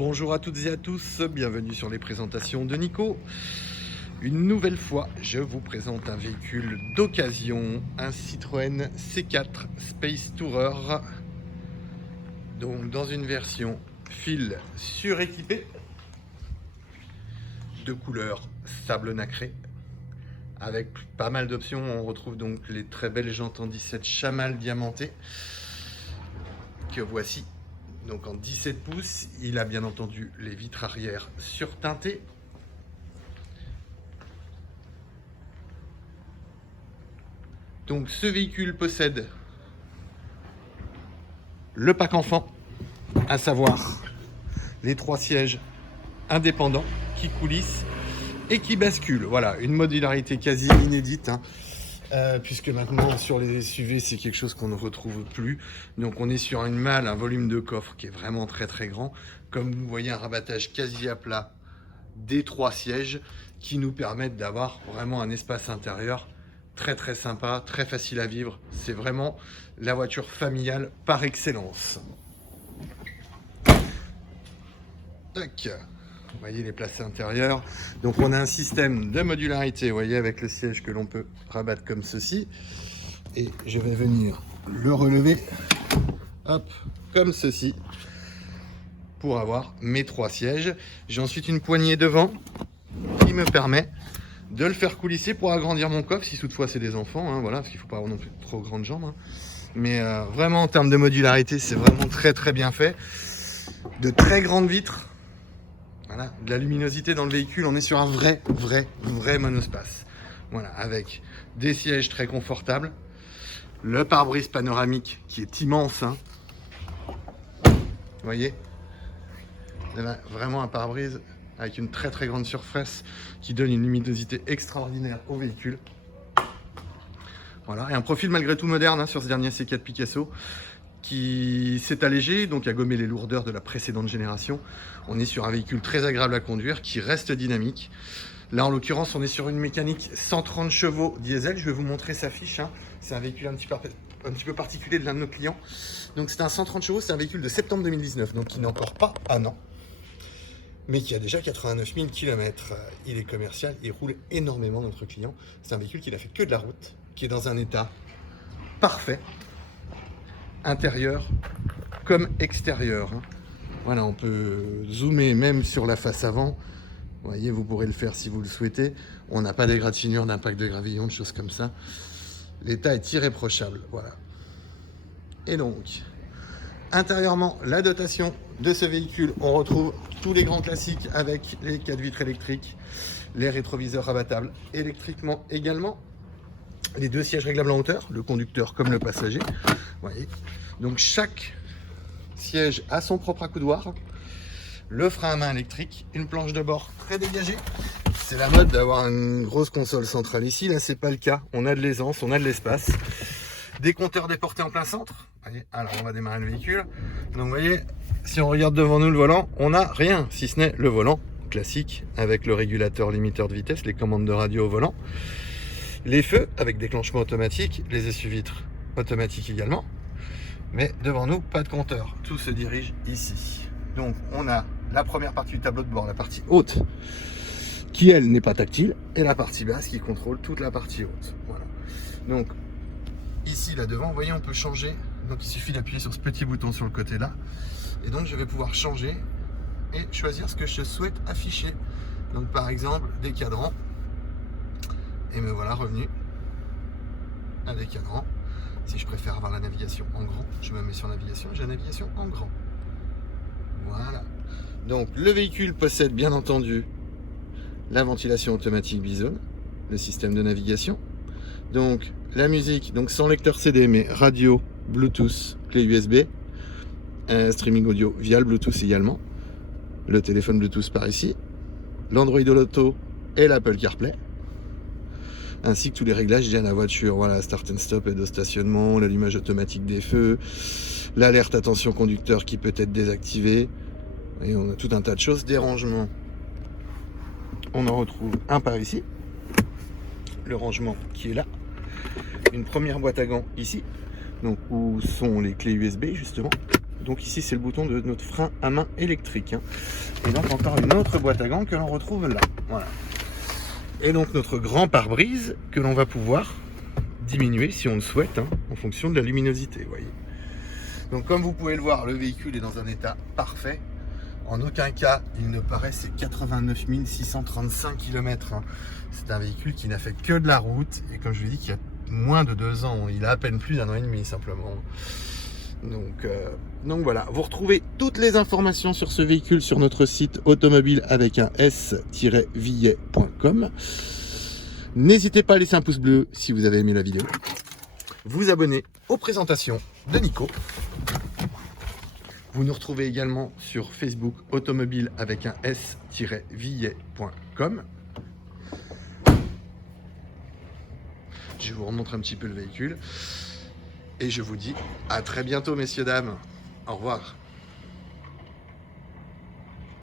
Bonjour à toutes et à tous, bienvenue sur les présentations de Nico. Une nouvelle fois, je vous présente un véhicule d'occasion, un Citroën C4 Space Tourer, donc dans une version fil suréquipée, de couleur sable nacré, avec pas mal d'options. On retrouve donc les très belles jantes en 17 Chamal diamantées, que voici. Donc en 17 pouces, il a bien entendu les vitres arrière surteintées. Donc ce véhicule possède le pack enfant, à savoir les 3 sièges indépendants qui coulissent et qui basculent. Voilà, une modularité quasi inédite, hein. Puisque maintenant sur les SUV c'est quelque chose qu'on ne retrouve plus. Donc on est sur une malle, un volume de coffre qui est vraiment très très grand. Comme vous voyez, un rabattage quasi à plat des 3 sièges qui nous permettent d'avoir vraiment un espace intérieur très très sympa, très facile à vivre. C'est vraiment la voiture familiale par excellence. Tac. Vous voyez les places intérieures. Donc on a un système de modularité, vous voyez, avec le siège que l'on peut rabattre comme ceci. Et je vais venir le relever, hop, comme ceci, pour avoir mes 3 sièges. J'ai ensuite une poignée devant qui me permet de le faire coulisser pour agrandir mon coffre, si toutefois c'est des enfants, hein, voilà, parce qu'il ne faut pas avoir non plus trop grandes jambes, hein. Mais vraiment en termes de modularité, c'est vraiment très très bien fait. De très grandes vitres. Voilà, de la luminosité dans le véhicule, on est sur un vrai monospace. Voilà, avec des sièges très confortables, le pare-brise panoramique qui est immense, hein. Vous voyez, vraiment un pare-brise avec une très très grande surface qui donne une luminosité extraordinaire au véhicule. Voilà, et un profil malgré tout moderne, hein, sur ce dernier C4 Picasso, qui s'est allégé, donc a gommé les lourdeurs de la précédente génération. On est sur un véhicule très agréable à conduire, qui reste dynamique. Là, en l'occurrence, on est sur une mécanique 130 chevaux diesel. Je vais vous montrer sa fiche, hein. C'est un véhicule un petit peu particulier de l'un de nos clients. Donc c'est un 130 chevaux, c'est un véhicule de septembre 2019, donc qui n'a encore pas un an, mais qui a déjà 89 000 km. Il est commercial, il roule énormément, notre client. C'est un véhicule qui n'a fait que de la route, qui est dans un état parfait, intérieur comme extérieur, hein. Voilà, on peut zoomer même sur la face avant. Vous voyez, vous pourrez le faire si vous le souhaitez. On n'a pas d'égratignure, d'impact de gravillon, de choses comme ça. L'état est irréprochable, voilà. Et donc, intérieurement, la dotation de ce véhicule, on retrouve tous les grands classiques avec les 4 vitres électriques, les rétroviseurs rabattables électriquement également, les 2 sièges réglables en hauteur, le conducteur comme le passager. Vous voyez, donc chaque siège a son propre accoudoir, le frein à main électrique, une planche de bord très dégagée. C'est la mode d'avoir une grosse console centrale ici. Là, c'est pas le cas. On a de l'aisance, on a de l'espace. Des compteurs déportés en plein centre. Voyez, alors, on va démarrer le véhicule. Donc, vous voyez, si on regarde devant nous le volant, on n'a rien, si ce n'est le volant classique avec le régulateur limiteur de vitesse, les commandes de radio au volant, les feux avec déclenchement automatique, les essuie-vitres automatiques également. Mais devant nous, pas de compteur. Tout se dirige ici. Donc, on a la première partie du tableau de bord, la partie haute, qui, elle, n'est pas tactile, et la partie basse qui contrôle toute la partie haute. Voilà. Donc, ici, là devant, vous voyez, on peut changer. Donc, il suffit d'appuyer sur ce petit bouton sur le côté là. Et donc, je vais pouvoir changer et choisir ce que je souhaite afficher. Donc, par exemple, des cadrans. Et me voilà revenu à des cadrans. Si je préfère avoir la navigation en grand, je me mets sur navigation, j'ai la navigation en grand. Voilà. Donc le véhicule possède bien entendu la ventilation automatique Bizone, le système de navigation. Donc la musique, donc sans lecteur CD, mais radio, Bluetooth, clé USB, streaming audio via le Bluetooth également. Le téléphone Bluetooth par ici, l'Android Auto et l'Apple CarPlay, ainsi que tous les réglages liés à la voiture. Voilà, start and stop, aide au stationnement, l'allumage automatique des feux, l'alerte attention conducteur qui peut être désactivée. Et on a tout un tas de choses. Des rangements, on en retrouve un par ici, le rangement qui est là, une première boîte à gants ici, donc où sont les clés USB justement, Donc ici c'est le bouton de notre frein à main électrique. Hein. Et donc encore une autre boîte à gants que l'on retrouve là. Voilà. Et donc notre grand pare-brise que l'on va pouvoir diminuer si on le souhaite, hein, en fonction de la luminosité. Voyez. Donc comme vous pouvez le voir, le véhicule est dans un état parfait. En aucun cas, il ne paraît, c'est 89 635 km. Hein. C'est un véhicule qui n'a fait que de la route. Et comme je vous l'ai dit, qui a moins de 2 ans. Il a à peine plus d'1 an et demi simplement. Donc voilà, vous retrouvez toutes les informations sur ce véhicule sur notre site automobile avec un s-villet.com. N'hésitez pas à laisser un pouce bleu si vous avez aimé la vidéo. Vous abonner aux présentations de Nico. Vous nous retrouvez également sur Facebook automobile avec un s-villet.com. Je vous remontre un petit peu le véhicule. Et je vous dis à très bientôt, messieurs, dames. Au revoir.